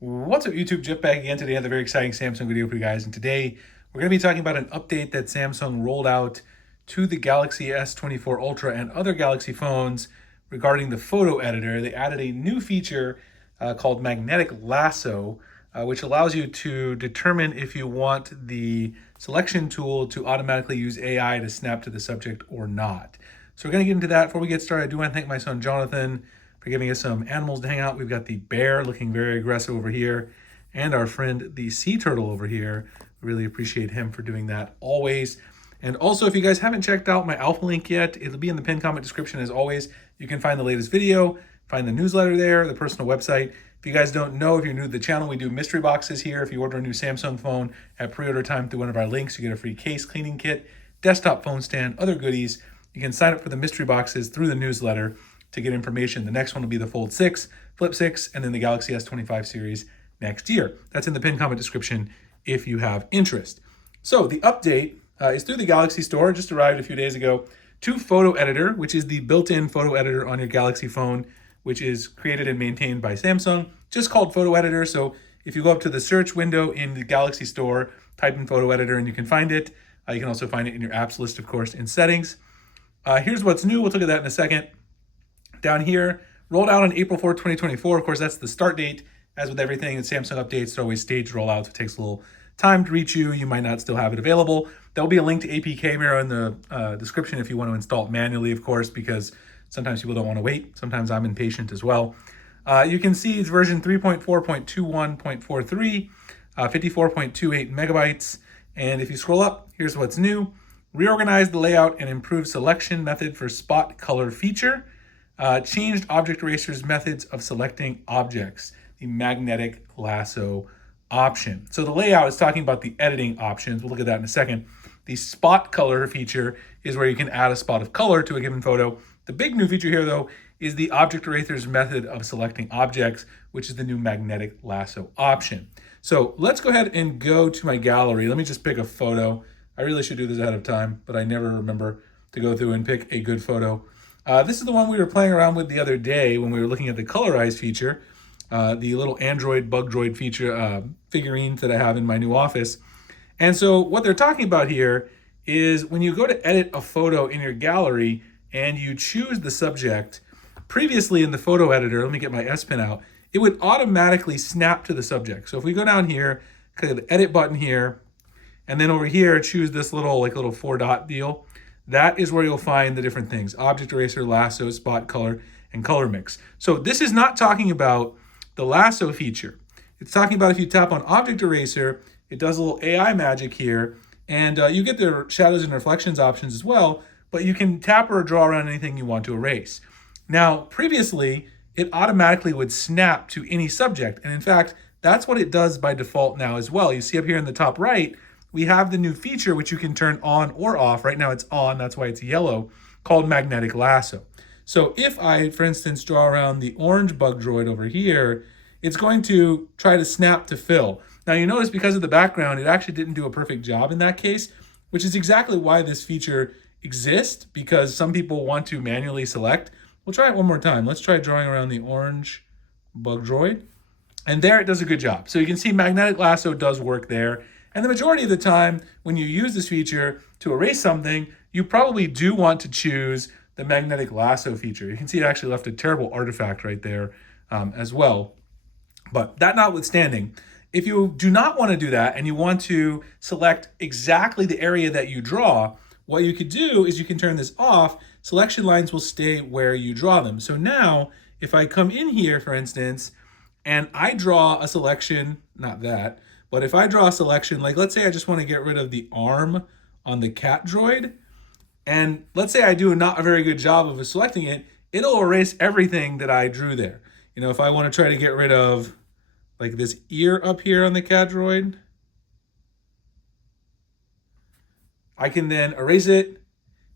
What's up YouTube, Jeff back again today. Another very exciting Samsung video for you guys. And today we're going to be talking about an update that Samsung rolled out to the Galaxy S24 Ultra and other Galaxy phones regarding the photo editor. They added a new feature called Magnetic Lasso, which allows you to determine if you want the selection tool to automatically use AI to snap to the subject or not. So we're going to get into that. Before we get started, I do want to thank my son Jonathan for giving us some animals to hang out. We've got the bear looking very aggressive over here, and our friend the sea turtle over here. We really appreciate him for doing that always. And also, if you guys haven't checked out my alpha link yet, it'll be in the pinned comment description as always. You can find the latest video, find the newsletter there, the personal website. If you guys don't know, if you're new to the channel, we do mystery boxes here. If you order a new Samsung phone at pre-order time through one of our links, you get a free case, cleaning kit, desktop phone stand, other goodies. You can sign up for the mystery boxes through the newsletter to get information. The next one will be the Fold 6, Flip 6, and then the Galaxy S25 series next year. That's in the pinned comment description if you have interest. So the update is through the Galaxy Store, just arrived a few days ago, to Photo Editor, which is the built-in photo editor on your Galaxy phone, which is created and maintained by Samsung, just called Photo Editor. So if you go up to the search window in the Galaxy Store, type in Photo Editor and you can find it. You can also find it in your apps list, of course, in settings. Here's what's new. We'll look at that in a second. Down here, rolled out on April 4th, 2024. Of course, that's the start date. As with everything in Samsung updates, they're always staged rollouts. It takes a little time to reach you. You might not still have it available. There'll be a link to APK Mirror in the description if you want to install it manually, of course, because sometimes people don't want to wait. Sometimes I'm impatient as well. You can see it's version 3.4.21.43, 54.28 megabytes. And if you scroll up, here's what's new. Reorganized the layout and improved selection method for spot color feature. Changed Object Eraser's methods of selecting objects, the magnetic lasso option. So the layout is talking about the editing options. We'll look at that in a second. The spot color feature is where you can add a spot of color to a given photo. The big new feature here, though, is the Object Eraser's method of selecting objects, which is the new magnetic lasso option. So let's go ahead and go to my gallery. Let me just pick a photo. I really should do this ahead of time, but I never remember to go through and pick a good photo. This is the one we were playing around with the other day when we were looking at the colorize feature, the little Android bug droid feature figurines that I have in my new office. And so what they're talking about here is when you go to edit a photo in your gallery and you choose the subject, previously in the photo editor, let me get my S Pen out, it would automatically snap to the subject. So if we go down here, click the edit button here, and then over here, choose this little four dot deal. That is where you'll find the different things: Object Eraser, Lasso, Spot Color, and Color Mix. So this is not talking about the Lasso feature. It's talking about if you tap on Object Eraser, it does a little AI magic here, and you get the shadows and reflections options as well, but you can tap or draw around anything you want to erase. Now, previously, it automatically would snap to any subject, and in fact, that's what it does by default now as well. You see up here in the top right, we have the new feature which you can turn on or off. Right now it's on, that's why it's yellow, called Magnetic Lasso. So if I, for instance, draw around the orange bug droid over here, it's going to try to snap to fill. Now you notice because of the background, it actually didn't do a perfect job in that case, which is exactly why this feature exists, because some people want to manually select. We'll try it one more time. Let's try drawing around the orange bug droid. And there it does a good job. So you can see Magnetic Lasso does work there. And the majority of the time, when you use this feature to erase something, you probably do want to choose the Magnetic Lasso feature. You can see it actually left a terrible artifact right there as well. But that notwithstanding, if you do not want to do that and you want to select exactly the area that you draw, what you could do is you can turn this off. Selection lines will stay where you draw them. So now, if I come in here, for instance, and I draw a selection, not that, but if I draw a selection, like let's say I just want to get rid of the arm on the cat droid, and let's say I do not a very good job of selecting it, it'll erase everything that I drew there. You know, if I want to try to get rid of like this ear up here on the cat droid, I can then erase it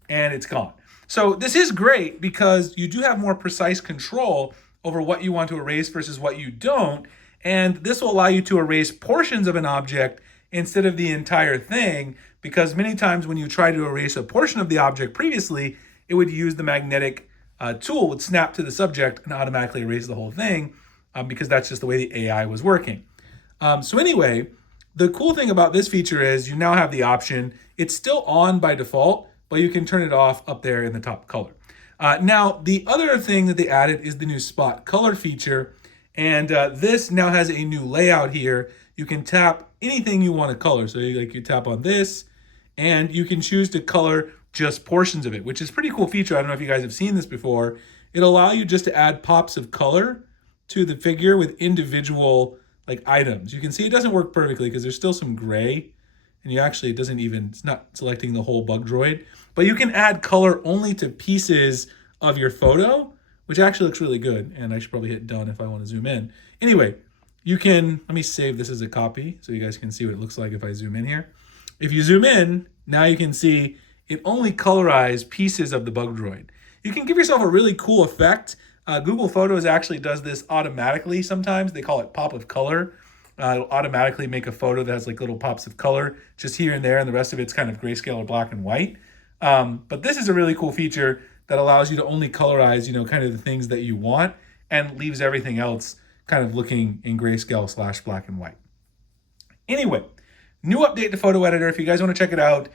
and it's gone. So this is great because you do have more precise control over what you want to erase versus what you don't. And this will allow you to erase portions of an object instead of the entire thing, because many times when you try to erase a portion of the object previously, it would use the magnetic tool, would snap to the subject and automatically erase the whole thing. because that's just the way the AI was working. So anyway, the cool thing about this feature is you now have the option. It's still on by default, but you can turn it off up there in the top color. Now, the other thing that they added is the new spot color feature. And this now has a new layout here. You can tap anything you want to color. So you tap on this and you can choose to color just portions of it, which is a pretty cool feature. I don't know if you guys have seen this before. It'll allow you just to add pops of color to the figure with individual items. You can see it doesn't work perfectly because there's still some gray, and it's not selecting the whole bug droid, but you can add color only to pieces of your photo, which actually looks really good. And I should probably hit done if I want to zoom in. Anyway, let me save this as a copy so you guys can see what it looks like if I zoom in here. If you zoom in, now you can see it only colorized pieces of the bug droid. You can give yourself a really cool effect. Google Photos actually does this automatically sometimes. They call it pop of color. It'll automatically make a photo that has little pops of color just here and there, and the rest of it's kind of grayscale or black and white. But this is a really cool feature that allows you to only colorize, kind of the things that you want, and leaves everything else kind of looking in grayscale / black and white. Anyway, new update to Photo Editor. If you guys want to check it out,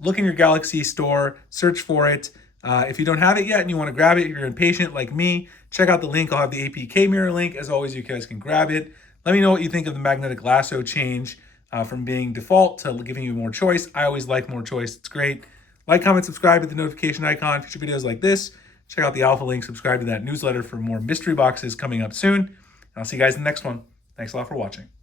look in your Galaxy store, search for it. If you don't have it yet and you want to grab it, if you're impatient like me, check out the link. I'll have the APK mirror link. As always, you guys can grab it. Let me know what you think of the magnetic lasso change from being default to giving you more choice. I always like more choice. It's great. Like, comment, subscribe, hit the notification icon. Future videos like this. Check out the alpha link. Subscribe to that newsletter for more mystery boxes coming up soon. And I'll see you guys in the next one. Thanks a lot for watching.